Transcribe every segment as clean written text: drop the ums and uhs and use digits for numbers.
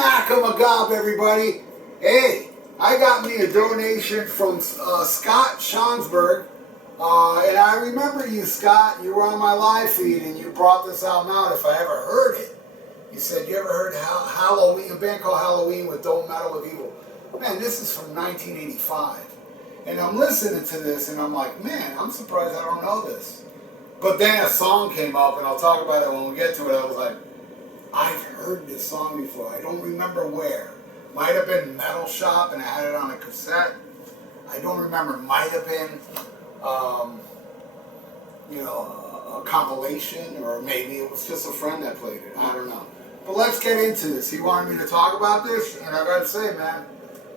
Smack 'em a gob, everybody. Hey, I got me a donation from Scott Schonsberg. And I remember you, Scott. You were on my live feed and you brought this album out if I ever heard it. You said, you ever heard Halloween, a band called Halloween with Don't Meddle with Evil? Man, this is from 1985. And I'm listening to this and I'm like, man, I'm surprised I don't know this. But then a song came up, and I'll talk about it when we get to it. I was like, I've heard this song before. I don't remember where. Might have been Metal Shop, and I had it on a cassette. I don't remember. Might have been, a compilation, or maybe it was just a friend that played it. I don't know. But let's get into this. He wanted me to talk about this, and I gotta say, man,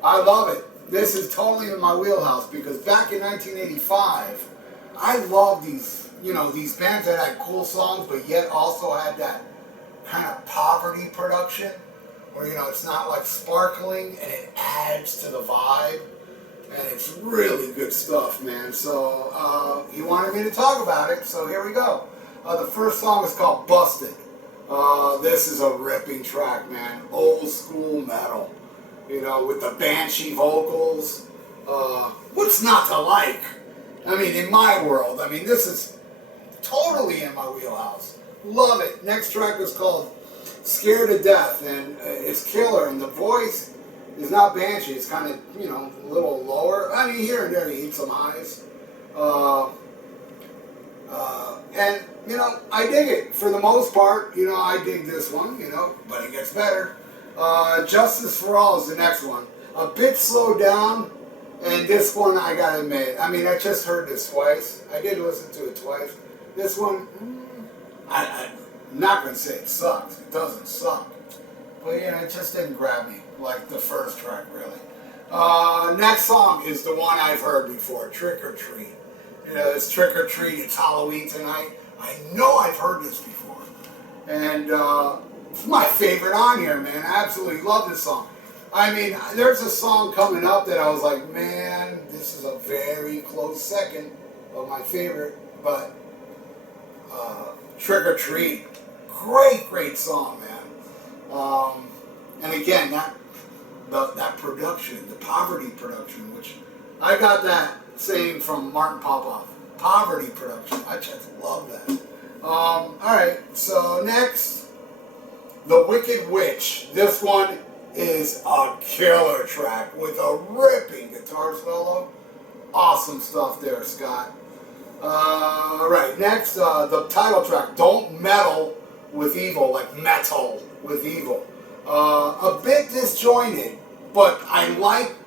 I love it. This is totally in my wheelhouse, because back in 1985, I loved these bands that had cool songs, but yet also had that kind of poverty production, where, it's not like sparkling, and it adds to the vibe, and it's really good stuff, man. So, he wanted me to talk about it, so here we go. The first song is called Busted. This is a ripping track, man. Old school metal, with the banshee vocals. What's not to like? I mean, in my world, this is totally in my wheelhouse. Love it. Next track is called Scared to Death, and it's killer, and the voice is not banshee. It's kind of, a little lower. Here and there he eats some eyes. And, I dig it. For the most part, I dig this one, but it gets better. Justice for All is the next one. A bit slowed down, and this one, I gotta admit, I just heard this twice. I did listen to it twice. This one, I'm not going to say it sucks. It doesn't suck. But, it just didn't grab me like the first track, really. Next song is the one I've heard before, Trick or Treat. It's Trick or Treat, it's Halloween tonight. I know I've heard this before. And it's my favorite on here, man. I absolutely love this song. There's a song coming up that I was like, man, this is a very close second of my favorite. But Trick or Treat, great song, man. And again, that production, the poverty production, which I got that saying from Martin Popoff, poverty production. I just love that. Alright, so next, The Wicked Witch. This one is a killer track with a ripping guitar solo. Awesome stuff there, Scott. Right, next, the title track, Don't Meddle with Evil, like metal with evil. A bit disjointed, but I like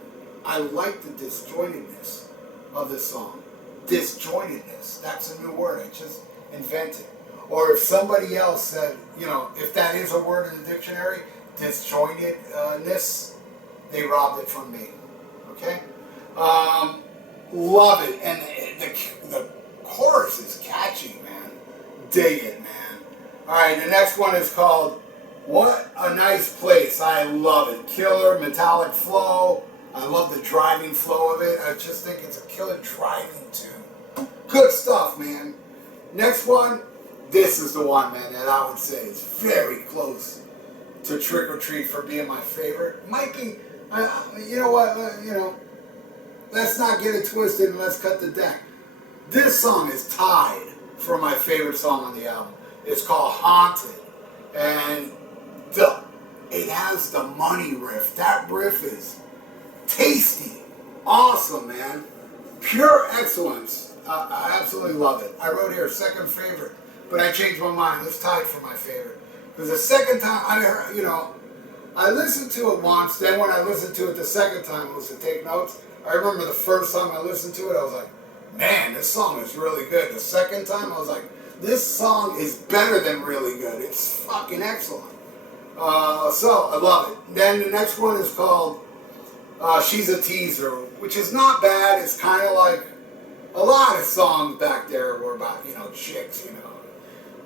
the disjointedness of this song. Disjointedness, that's a new word I just invented. Or if somebody else said, if that is a word in the dictionary, disjointedness, they robbed it from me. Okay? Love it. And the chorus is catchy, man. Dig it, man. Alright, the next one is called What a Nice Place. I love it. Killer, metallic flow. I love the driving flow of it. I just think it's a killer driving tune. Good stuff, man. Next one, this is the one, man, that I would say is very close to Trick or Treat for being my favorite. Might be, you know what, let's not get it twisted and let's cut the deck. This song is tied for my favorite song on the album. It's called Haunted. And it has the money riff. That riff is tasty. Awesome, man. Pure excellence. I absolutely love it. I wrote here second favorite, but I changed my mind. It's tied for my favorite. Because the second time I heard, I listened to it once, then when I listened to it the second time, it was to take notes. I remember the first time I listened to it, I was like, man, this song is really good. The second time, I was like, this song is better than really good. It's fucking excellent. So, I love it. Then the next one is called She's a Teaser, which is not bad. It's kind of like a lot of songs back there were about, chicks,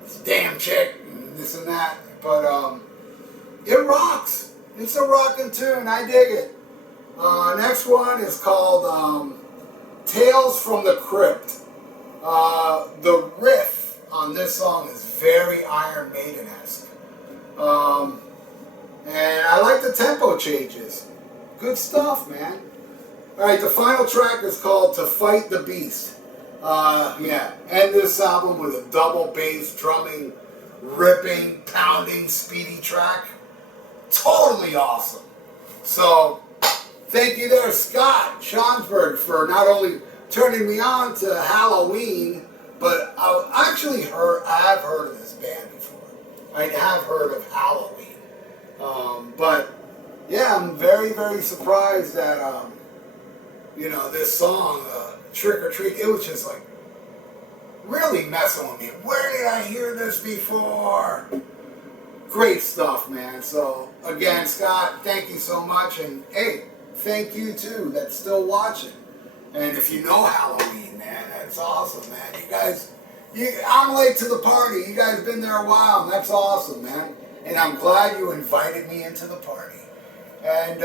this damn chick, and this and that. But it rocks. It's a rockin' tune. I dig it. Next one is called Tales from the Crypt. The riff on this song is very Iron Maiden-esque. And I like the tempo changes. Good stuff, man. Alright, the final track is called To Fight the Beast. Yeah, end this album with a double bass drumming, ripping, pounding, speedy track. Totally awesome. So, thank you there, Scott Schonsberg, for not only turning me on to Halloween, but I have heard of this band before. I have heard of Halloween. But, yeah, I'm very, very surprised that, you know, this song, Trick or Treat, it was just like really messing with me. Where did I hear this before? Great stuff, man. So, again, Scott, thank you so much. And, hey, thank you, too, that's still watching. And if you know Halloween, man, that's awesome, man. You guys, I'm late to the party. You guys been there a while, and that's awesome, man. And I'm glad you invited me into the party. And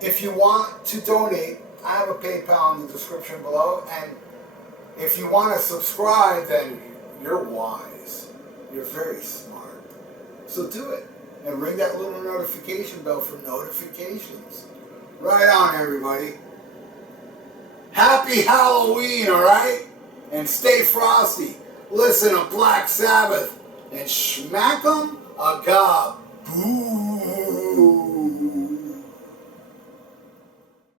if you want to donate, I have a PayPal in the description below. And if you want to subscribe, then you're wise. You're very smart. So do it. And ring that little notification bell for notifications. Right on, everybody. Happy Halloween, alright? And stay frosty. Listen to Black Sabbath. And smack 'em a gob. Boo.